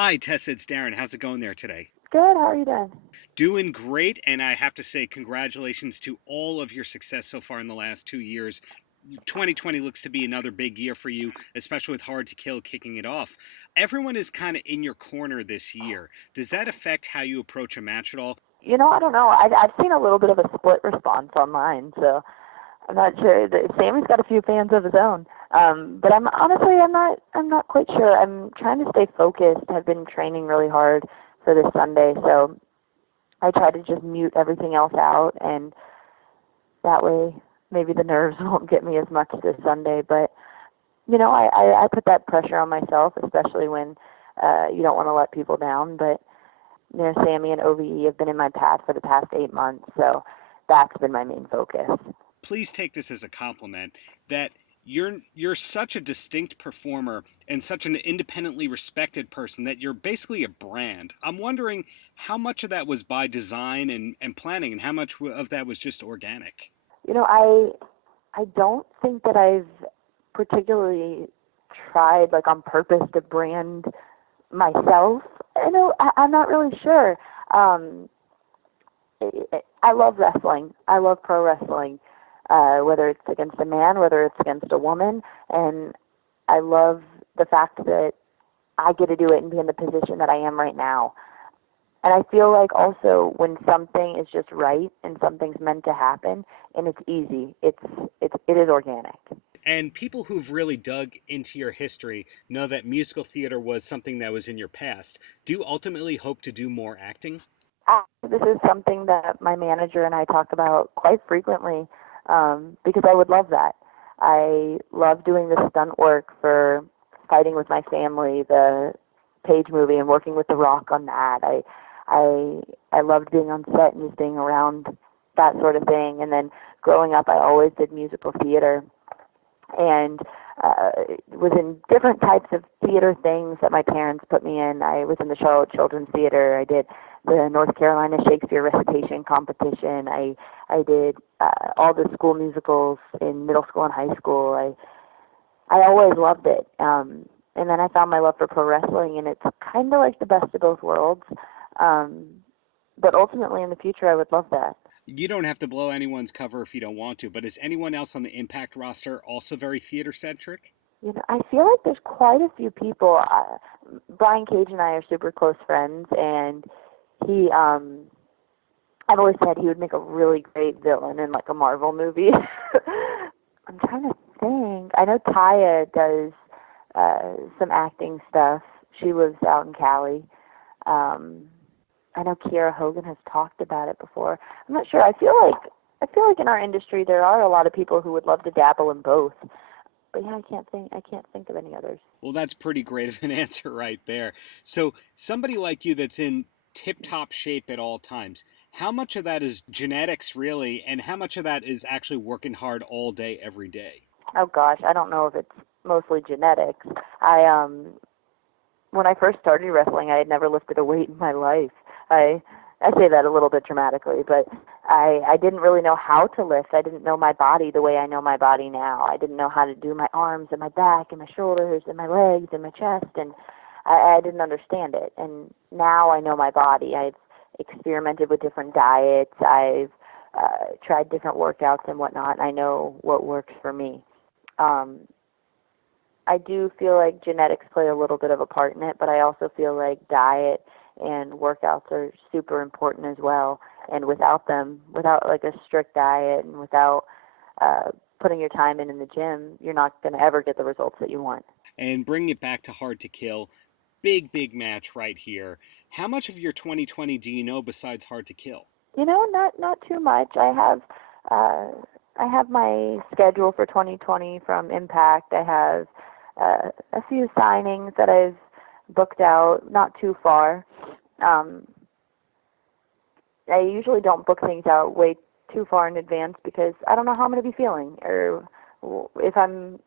Hi, Tessa, it's Darren. How's it going there today? Good. How are you doing? Doing great, and I have to say congratulations to all of your success so far in the last 2 years. 2020 looks to be another big year for you, especially with Hard to Kill kicking it off. Everyone is kind of in your corner this year. Does that affect how you approach a match at all? I don't know. I've seen a little bit of a split response online, so I'm not sure. Sammy's got a few fans of his own, but I'm not quite sure. I'm trying to stay focused. I've been training really hard for this Sunday, so I try to just mute everything else out, and that way maybe the nerves won't get me as much this Sunday. But I put that pressure on myself, especially when you don't want to let people down. But Sammy and OVE have been in my path for the past 8 months, so that's been my main focus. Please take this as a compliment that you're such a distinct performer and such an independently respected person that you're basically a brand. I'm wondering how much of that was by design and planning and how much of that was just organic. I don't think that I've particularly tried like on purpose to brand myself. I'm not really sure. Um, I love wrestling. I love pro wrestling, whether it's against a man, whether it's against a woman, and I love the fact that I get to do it and be in the position that I am right now. And I feel like also when something is just right and something's meant to happen and it's easy, it is organic. And people who've really dug into your history know that musical theater was something that was in your past. Do you ultimately hope to do more acting? This is something that my manager and I talk about quite frequently because I would love that. I love doing the stunt work for Fighting with My Family, the Page movie, and working with The Rock on that. I I loved being on set and just being around that sort of thing. And then growing up, I always did musical theater and was in different types of theater things that my parents put me in. I was in the Charlotte Children's Theater. I did the North Carolina Shakespeare recitation competition. I did all the school musicals in middle school and high school. I always loved it. And then I found my love for pro wrestling, and it's kind of like the best of both worlds. Um, but ultimately, in the future, I would love that. You don't have to blow anyone's cover if you don't want to, but is anyone else on the Impact roster also very theater centric? I feel like there's quite a few people. Brian Cage and I are super close friends, and he, I've always said he would make a really great villain in like a Marvel movie. I'm trying to think. I know Taya does some acting stuff. She lives out in Cali. Um, I know Kiera Hogan has talked about it before. I'm not sure. I feel like in our industry there are a lot of people who would love to dabble in both. But yeah, I can't think of any others. Well, that's pretty great of an answer right there. So, somebody like you that's in tip top shape at all times, how much of that is genetics, really, and how much of that is actually working hard all day, every day? Oh gosh, I don't know if it's mostly genetics. I When I first started wrestling, I had never lifted a weight in my life. I I say that a little bit dramatically, but I didn't really know how to lift. I didn't know my body the way I know my body now. I didn't know how to do my arms and my back and my shoulders and my legs and my chest, and I didn't understand it. And now I know my body. I've experimented with different diets. I've tried different workouts and whatnot, and I know what works for me. Um, I do feel like genetics play a little bit of a part in it, but I also feel like diet and workouts are super important as well. And without them, without like a strict diet and without uh, putting your time in the gym, you're not going to ever get the results that you want. And bringing it back to Hard to Kill, big match right here. How much of your 2020 do you know besides Hard to Kill? Not too much. Uh, I have my schedule for 2020 from Impact. I have a few signings that I've booked out, not too far. Um, I usually don't book things out way too far in advance because I don't know how I'm going to be feeling or if I'm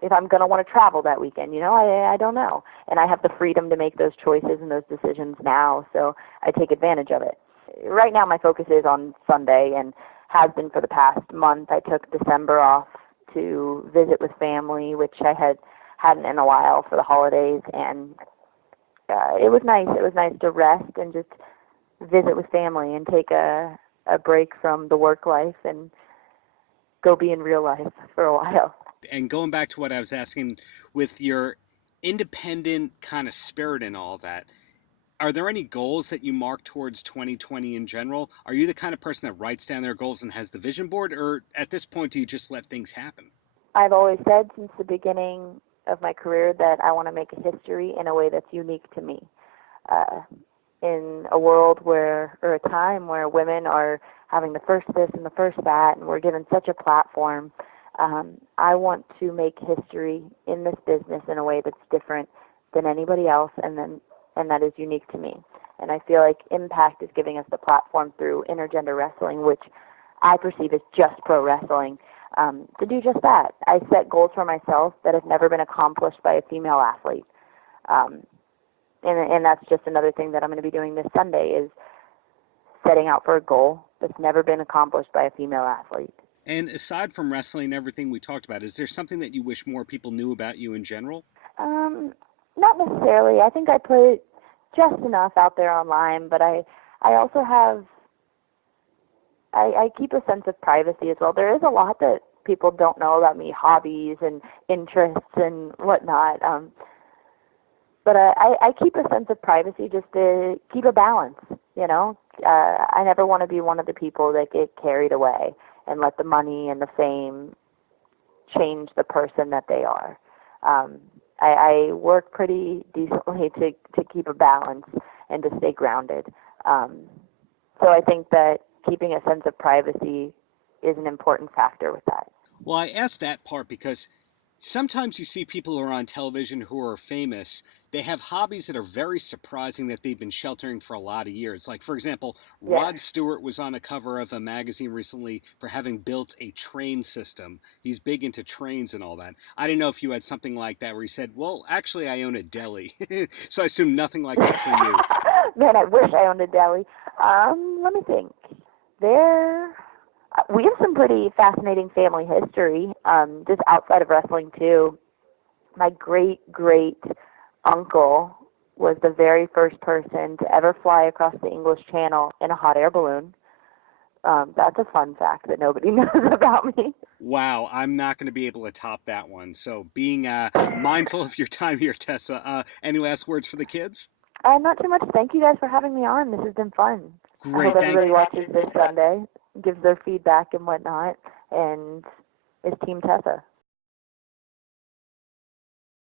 going to want to travel that weekend. I don't know, and I have the freedom to make those choices and those decisions now, so I take advantage of it. Right now, my focus is on Sunday and has been for the past month. I took December off to visit with family, which I hadn't in a while for the holidays, and it was nice. It was nice to rest and just visit with family and take a break from the work life and go be in real life for a while. And going back to what I was asking, with your independent kind of spirit and all that, are there any goals that you mark towards 2020 in general? Are you the kind of person that writes down their goals and has the vision board, or at this point do you just let things happen? I've always said since the beginning of my career that I want to make a history in a way that's unique to me. Uh, in a world where, or a time where women are having the first this and the first that, and we're given such a platform, I want to make history in this business in a way that's different than anybody else, and that is unique to me. And I feel like Impact is giving us the platform through intergender wrestling, which I perceive as just pro wrestling, to do just that. I set goals for myself that have never been accomplished by a female athlete. And that's just another thing that I'm going to be doing this Sunday is setting out for a goal that's never been accomplished by a female athlete. And aside from wrestling and everything we talked about, is there something that you wish more people knew about you in general? Not necessarily. I think I put just enough out there online, but I also have, I keep a sense of privacy as well. There is a lot that people don't know about me, hobbies and interests and whatnot. But I keep a sense of privacy just to keep a balance, you know. I never want to be one of the people that get carried away and let the money and the fame change the person that they are. I work pretty decently to keep a balance and to stay grounded. So I think that keeping a sense of privacy is an important factor with that. Well, I asked that part because sometimes you see people who are on television who are famous. They have hobbies that are very surprising that they've been sheltering for a lot of years. Like, for example, Yeah. Rod Stewart was on a cover of a magazine recently for having built a train system. He's big into trains and all that. I didn't know if you had something like that where you said, well, actually, I own a deli. So I assume nothing like that for you. Man, I wish I owned a deli. Let me think. We have some pretty fascinating family history, just outside of wrestling too. My great uncle was the very first person to ever fly across the English Channel in a hot air balloon. That's a fun fact that nobody knows about me. Wow, I'm not going to be able to top that one. So being mindful of your time here, Tessa. Any last words for the kids? Not too much. Thank you guys for having me on. This has been fun. I Great, hope everybody watches this Sunday, gives their feedback and whatnot, and is Team Tessa.